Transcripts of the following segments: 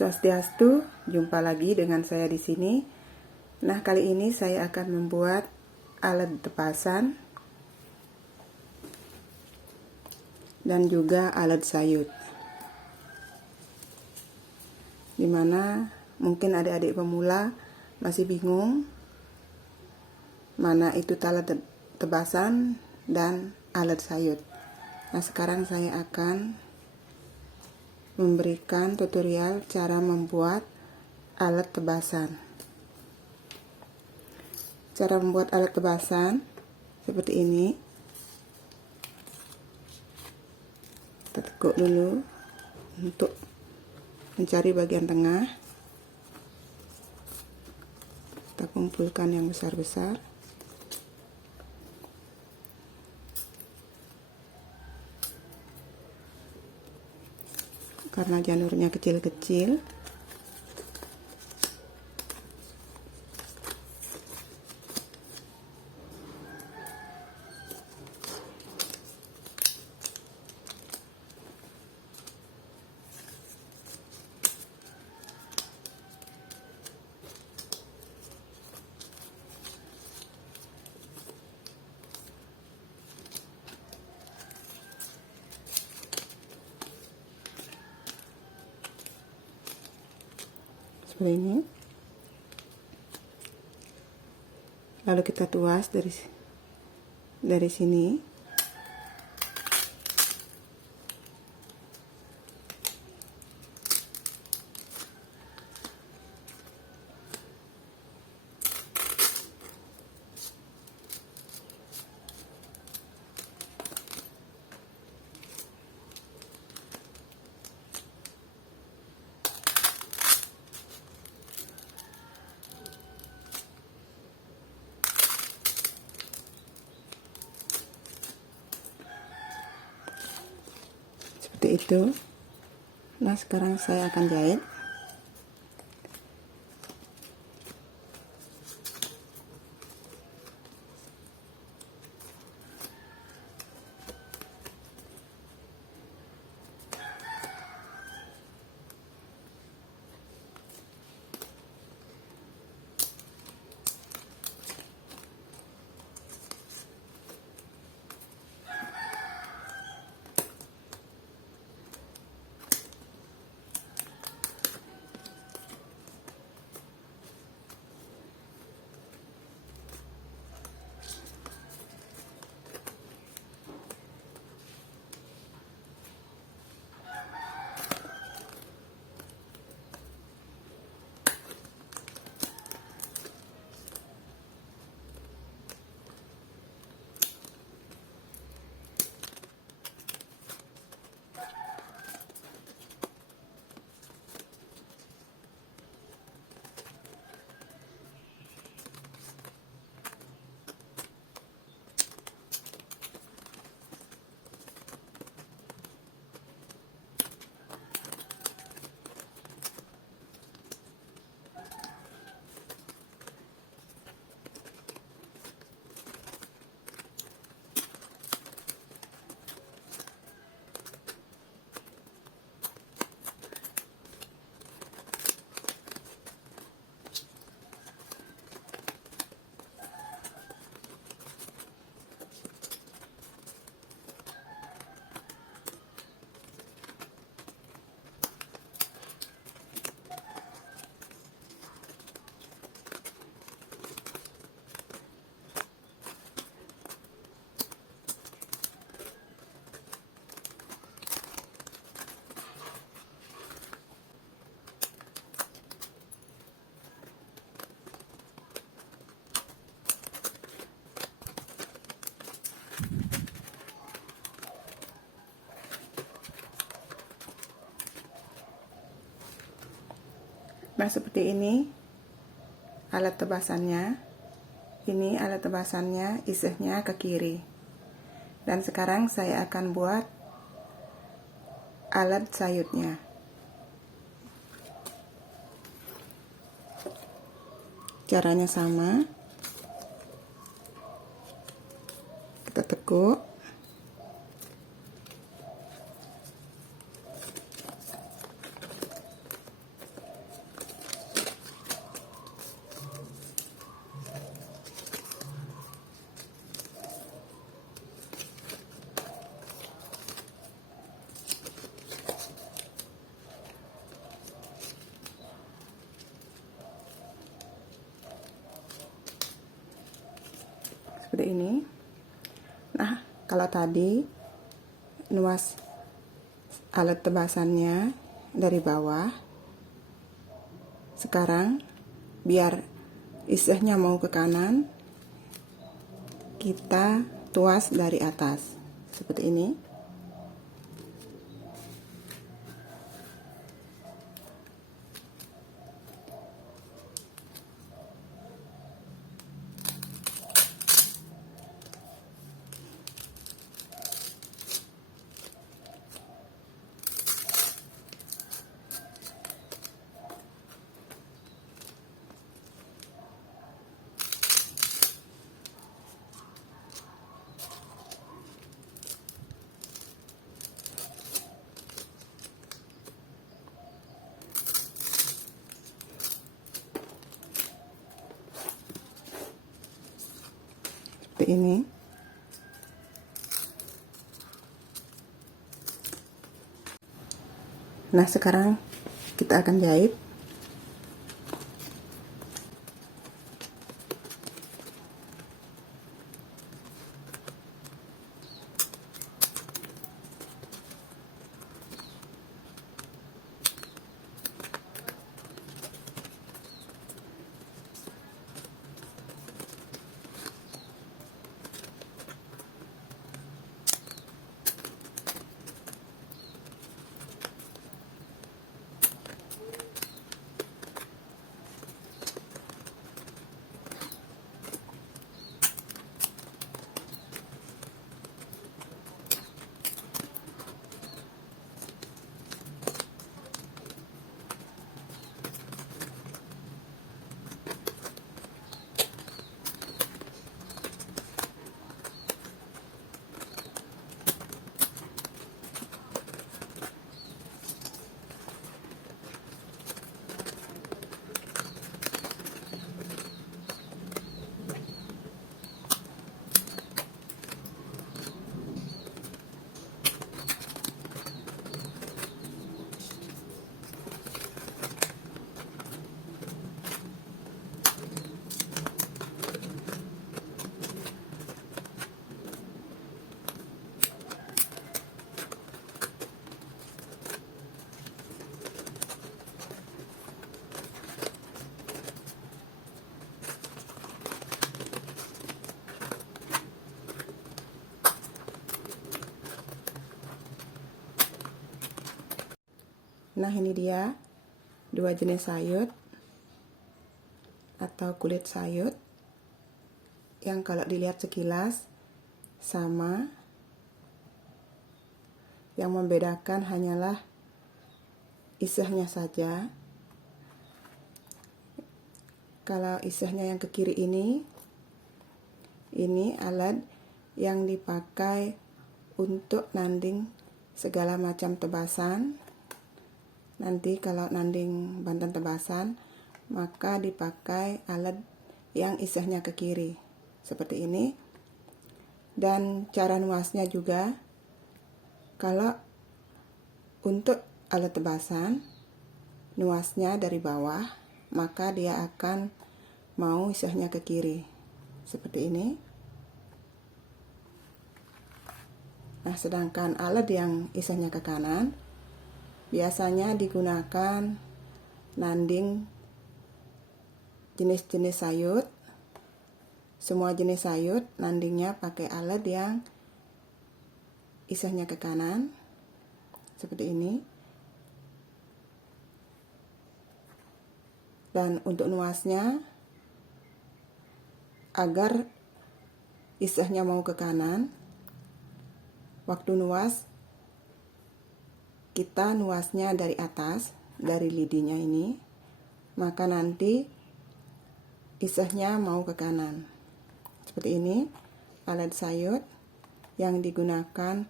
Om Swastiastu, jumpa lagi dengan saya di sini. Nah, kali ini saya akan membuat alat tepasan dan juga alat sayut. Dimana mungkin adik-adik pemula masih bingung mana itu alat tebasan dan alat sayut. Nah, sekarang saya akan memberikan tutorial cara membuat alat tebasan. Cara membuat alat tebasan seperti ini. Kita tekuk dulu untuk mencari bagian tengah. Kita kumpulkan yang besar-besar. Karena janurnya kecil-kecil, seperti ini. Lalu kita tuas dari sini. Seperti itu. Nah, sekarang saya akan jahit. Nah, seperti ini alat tebasannya. Ini alat tebasannya, isihnya ke kiri. Dan sekarang saya akan buat alat sayutnya. Caranya sama. Kita tekuk. seperti ini. Nah, kalau tadi nuas alat tebasannya dari bawah, sekarang biar isihnya mau ke kanan, kita tuas dari atas seperti ini. Seperti ini. Nah, sekarang kita akan jahit. Nah, ini dia dua jenis sayur atau kulit sayur yang kalau dilihat sekilas sama. Yang membedakan hanyalah isihnya saja. Kalau isihnya yang ke kiri ini alat yang dipakai untuk nanding segala macam tebasan. Nanti kalau nanding bantan tebasan, maka dipakai alat yang isihnya ke kiri seperti ini. Dan cara nuasnya juga, kalau untuk alat tebasan nuasnya dari bawah, maka dia akan mau isihnya ke kiri seperti ini. Nah, sedangkan alat yang isihnya ke kanan biasanya digunakan nanding jenis-jenis sayur. Semua jenis sayur nandingnya pakai alat yang isihnya ke kanan seperti ini. Dan untuk nuasnya, agar isihnya mau ke kanan, waktu nuas kita nuasnya dari atas, dari lidinya ini, maka nanti isihnya mau ke kanan seperti ini. Alat sayur yang digunakan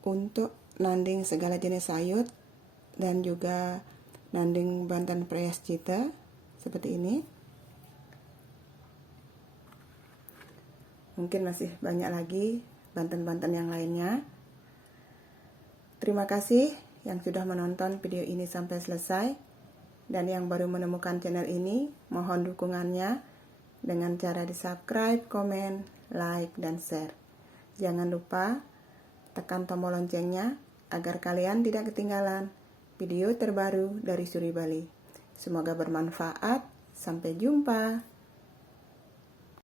untuk nanding segala jenis sayur dan juga nanding bantan prayascita seperti ini. Mungkin masih banyak lagi bantan-bantan yang lainnya. Terima kasih yang sudah menonton video ini sampai selesai. Dan yang baru menemukan channel ini, mohon dukungannya dengan cara di-subscribe, komen, like, dan share. Jangan lupa tekan tombol loncengnya agar kalian tidak ketinggalan video terbaru dari Suri Bali. Semoga bermanfaat. Sampai jumpa.